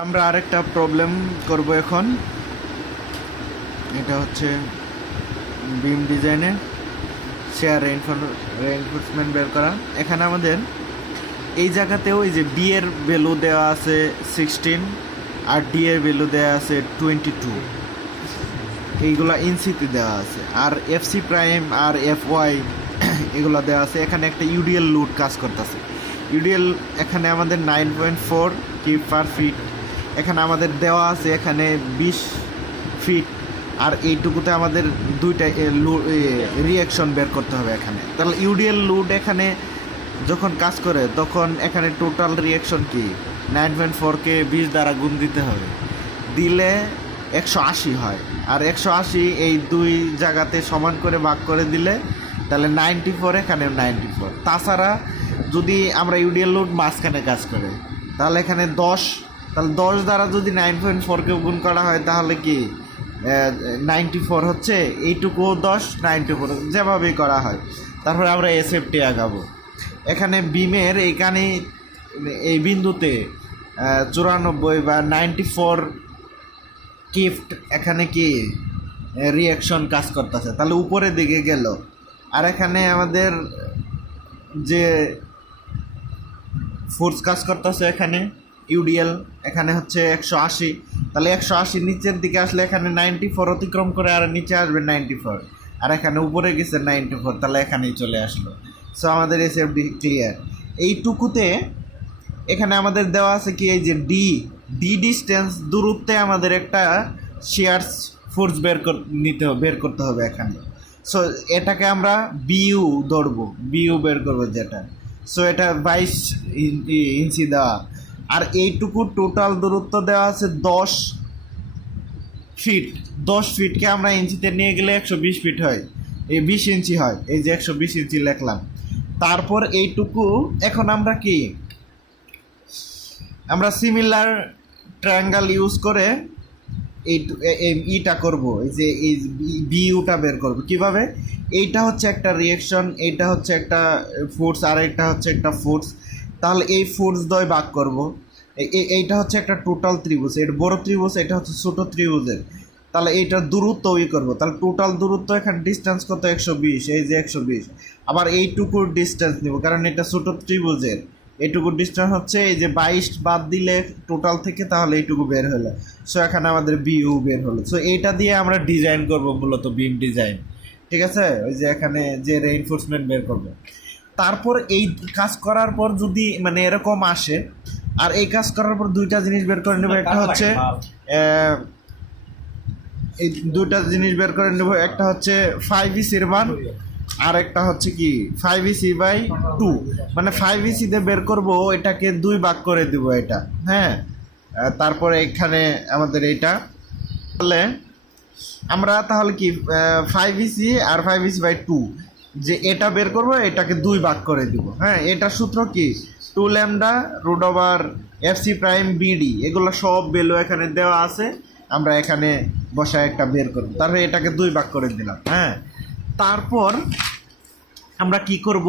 আমরা আরেকটা প্রবলেম করব এখন। এটা হচ্ছে বিম ডিজাইনে শেয়ার রেইনফোর্সমেন্ট বের করা। এখানে আমাদের এই জায়গাতেও এই যে বি এর ভ্যালু দেওয়া আছে 16 আর ডি এর ভ্যালু দেওয়া আছে 22, এইগুলা ইঞ্চিতে দেওয়া আছে। আর এফ সি প্রাইম আর এফ ওয়াই এগুলো দেওয়া আছে। এখানে একটা ইউডিএল লোড কাজ করতেছে। ইউডিএল এখানে আমাদের 9.4 কিউব পার ফিট। এখানে আমাদের দেওয়া আছে এখানে 20 ফিট। আর এইটুকুতে আমাদের দুইটা রিয়াকশন বের করতে হবে এখানে। তাহলে ইউডিএল লোড এখানে যখন কাজ করে তখন এখানে টোটাল রিয়াকশন কি 9.4কে 20 দ্বারা গুণ দিতে হবে, দিলে 180 হয়। আর 180 এই দুই জায়গাতে সমান করে ভাগ করে দিলে তাহলে 94, এখানে 94। তাছাড়া যদি আমরা ইউডিএল লোড মাঝখানে কাজ করে তাহলে এখানে 10, তাহলে 10 দ্বারা যদি 9.4কে গুণ করা হয় তাহলে কি 94 হচ্ছে। এইটুকুও 10, 94 যেভাবেই করা হয়। তারপরে আমরা এসএফটি আগাবো। এখানে বিমের এইখানে এই বিন্দুতে 94 বা 94 কিফট এখানে কি রিয়াকশন কাজ করতেছে, তাহলে উপরের দিকে গেল। আর এখানে আমাদের যে ফোর্স কাজ করতেছে এখানে ইউডিএল এখানে হচ্ছে 180, তাহলে 180 নিচের দিকে আসলে এখানে 94 অতিক্রম করে আর নিচে আসবে 94, আর এখানে উপরে গেছে 94, তাহলে এখানেই চলে আসলো। সো আমাদের এসএফডি ক্লিয়ার। এইটুকুতে এখানে আমাদের দেওয়া আছে কি এই যে ডি ডিস্টেন্স দূরত্বে আমাদের একটা শেয়ার ফোর্স বের করতে হবে এখানে। সো এটাকে আমরা বিইউ ধরবো, বিইউ বের করবো যেটা। সো এটা 22 ইঞ্চি দেওয়া। আর এইটুকু টোটাল দূরত্ব দেওয়া আছে 10 ফিট। 10 ফিটকে আমরা ইঞ্চিতে নিয়ে গেলে 120 ফিট হয়, এই 20 ইঞ্চি হয়। এই যে 120 ইঞ্চি লিখলাম। তারপর এইটুকু এখন আমরা কি আমরা সিমিলার ট্রায়াঙ্গেল ইউজ করে এইটা করব, এই যে এই বিইউটা বের করব কিভাবে। এইটা হচ্ছে একটা রিয়াকশন, এইটা হচ্ছে একটা ফোর্স, আর এটা হচ্ছে একটা ফোর্স। তাহলে এই ফোর্স দ্বয় ভাগ করব। এইটা হচ্ছে একটা টোটাল ত্রিভুজ, এটা বড় ত্রিভুজ, এটা হচ্ছে ছোট ত্রিভুজের। তাহলে এইটার দূরত্ব করব। তাহলে টোটাল দূরত্ব এখানে ডিস্টেন্স কত 120, এই যে 120। আবার এইটুকুর ডিস্টেন্স নিব কারণ এটা ছোট ত্রিভুজের। এইটুকু ডিস্টেন্স হচ্ছে এই যে 22 বাদ দিলে টোটাল থেকে, তাহলে এইটুকু বের হলো। সো এখানে আমাদের বিইউ বের হলো। সো এইটা দিয়ে আমরা ডিজাইন করব, মূলত বিম ডিজাইন। ঠিক আছে, ওই যে এখানে যে রেইনফোর্সমেন্ট বের করব। তারপর এই কাজ করার পর যদি মানে এরকম আসে, আর এই কাজ করার পর দুইটা জিনিস বের করে নেব। একটা হচ্ছে এই দুইটা জিনিস বের করে নেব, একটা হচ্ছে 5EC-র মান, আর একটা হচ্ছে কি 5EC/2, মানে 5EC দিয়ে বের করব, এটাকে 2 ভাগ করে দেব এটা। হ্যাঁ, তারপরে এখানে আমাদের এইটা তাহলে আমরা তাহলে কি 5EC আর 5EC/2 যে এটা বের করব, এটাকে 2 ভাগ করে দিব। হ্যাঁ, এটা সূত্র কি 2 lambda root over FC prime BD, এগুলো সব ভ্যালু এখানে দেওয়া আছে। আমরা এখানে বসায় একটা বের করব, তারপরে এটাকে 2 ভাগ করে দিলাম। হ্যাঁ, তারপর আমরা কি করব,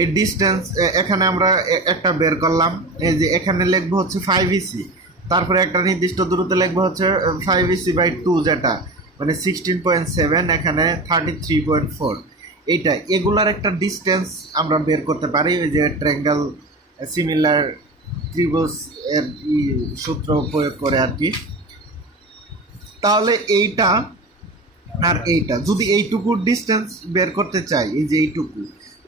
এই ডিস্টেন্স এখানে আমরা একটা বের করলাম। এই যে এখানে লিখবো হচ্ছে 5EC, তারপরে একটা নির্দিষ্ট দূরত্বে লিখবো হচ্ছে 5EC/2, যেটা মানে 16.7, এখানে 33.4। এইটা এগুলার একটা ডিস্টেন্স আমরা বের করতে পারি, ওই যে ট্রায়াঙ্গেল সিমিলার ত্রিভুজ এর সূত্র প্রয়োগ করে আর কি। তাহলে এইটা আর এইটা যদি এইটুকুর ডিস্টেন্স বের করতে চাই, এই যে এইটুকু,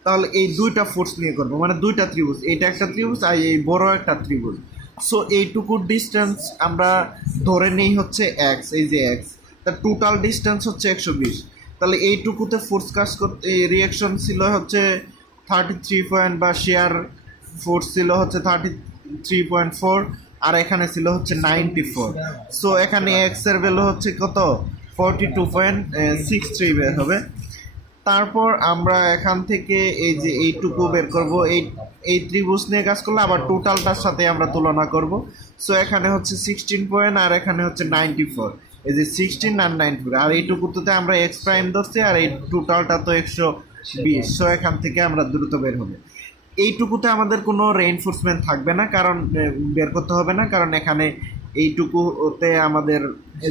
তাহলে এই দুইটা ফোর্স নিয়ে করবো, মানে দুইটা ত্রিভুজ, এইটা একটা ত্রিভুজ আর এই বড় একটা ত্রিভুজ। সো এইটুকুর ডিস্টেন্স আমরা ধরে নেই হচ্ছে এক্স, এই যে এক্স, তার টোটাল ডিস্টেন্স হচ্ছে 120। তাহলে এইটুকুতে ফোর্স কাজ করতে রিয়াকশন ছিল হচ্ছে 33 বা শেয়ার ফোর্স ছিল হচ্ছে 33.4, আর এখানে ছিল হচ্ছে 94। সো এখানে এক্স এর ভ্যালু হচ্ছে কত 42.63 বের হবে। তারপর আমরা এখান থেকে এই যে এইটুকু বের করব, এই ত্রিভুজ নিয়ে কাজ করলে আবার টোটালটার সাথে আমরা তুলনা করব। সো এখানে হচ্ছে 16 পয়েন্ট, আর এখানে হচ্ছে 94, এই যে 16 আর 94, আর এইটুকুতে আমরা এক্স প্রাইম ধরছি, আর এই টোটালটা তো 120। সো এখান থেকে আমরা দ্রুত বের হবে। এইটুকুতে আমাদের কোনো রেইনফোর্সমেন্ট থাকবে না, কারণ বের করতে হবে না, কারণ এখানে এইটুকুতে আমাদের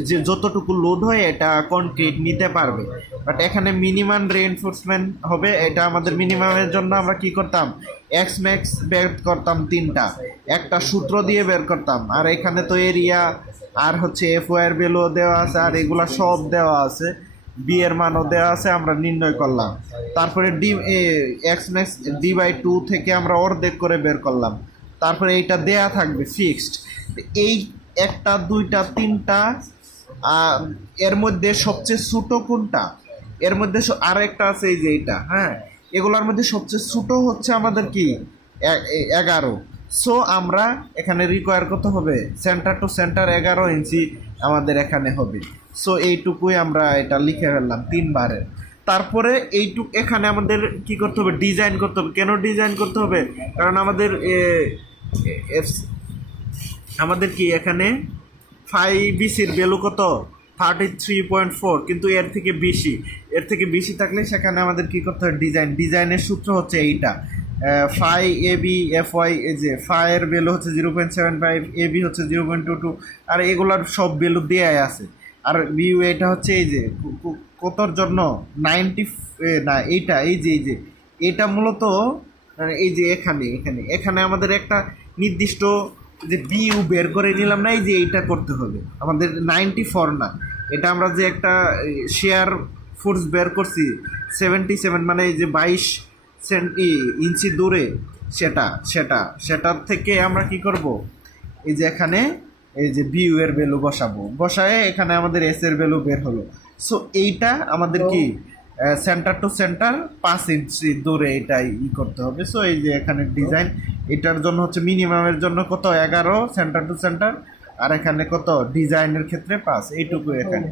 যে যতটুকু লোড হয় এটা কনক্রিট নিতে পারবে। বাট এখানে মিনিমাম রেইনফোর্সমেন্ট হবে, এটা আমাদের মিনিমামের জন্য আমরা কি করতাম, এক্স ম্যাক্স বের করতাম তিনটা, একটা সূত্র দিয়ে বের করতাম। আর এখানে তো এরিয়া আর হচ্ছে এফ ওয়াই এর ভ্যালু দেওয়া আছে, আর এগুলা সব দেওয়া আছে, বি এর মানও দেওয়া আছে, আমরা নির্ণয় করলাম। তারপরে ডি এক্স ম্যাক্স ডি/2 থেকে আমরা অর্ধেক করে বের করলাম। তারপরে এইটা দেয়া থাকবে ফিক্সড। এই একটা দুইটা তিনটা, এর মধ্যে সবচেয়ে ছোটো কোনটা, এর মধ্যে আর একটা আছে এই যে এইটা, হ্যাঁ, এগুলোর মধ্যে সবচেয়ে ছোটো হচ্ছে আমাদের কি 11। সো আমরা এখানে রিকোয়ার কত হবে, সেন্টার টু সেন্টার 11 ইঞ্চি আমাদের এখানে হবে। সো এইটুকুই আমরা এটা লিখে ফেললাম 3 বারের। তারপরে এইটুকু এখানে আমাদের কি করতে হবে, ডিজাইন করতে হবে। কেন ডিজাইন করতে হবে, কারণ আমাদের আমাদের কি এখানে 5BCর ভ্যালু কত 33.4, কিন্তু এর থেকে বেশি থাকলে সেখানে আমাদের কি করতে হবে, ডিজাইনের সূত্র হচ্ছে এইটা, ফাই এবি এফ ওয়াই, এই যে ফাইয়ের ভ্যালু হচ্ছে 0.75, এবি হচ্ছে 0.22, আর এগুলার সব ভ্যালু দেয়াই আছে। আর বিউ এটা হচ্ছে এই যে কতর জন্য 90 না, এইটা এই যে এটা মূলত এই যে এখানে এখানে এখানে আমাদের একটা নির্দিষ্ট যে বিউ বের করে নিলাম না, এই যে এইটা করতে হবে আমাদের 94 না, এটা আমরা যে একটা শেয়ার ফোর্স বের করছি 77, মানে এই যে 22 ইঞ্চি দূরে, সেটার থেকে আমরা কি করব, এই যে এখানে এই যে বিউ এর ভ্যালু বসায় এখানে আমাদের এস এর ভ্যালু বের হলো। সো এইটা আমাদের কি সেন্টার টু সেন্টার 5 ইঞ্চি দূরে এটাই করতে হবে। সো এই যে এখানে ডিজাইন, এটার জন্য হচ্ছে মিনিমামের জন্য কত 11 সেন্টার টু সেন্টার, আর এখানে কত ডিজাইনের ক্ষেত্রে 5, এইটুকু এখানে।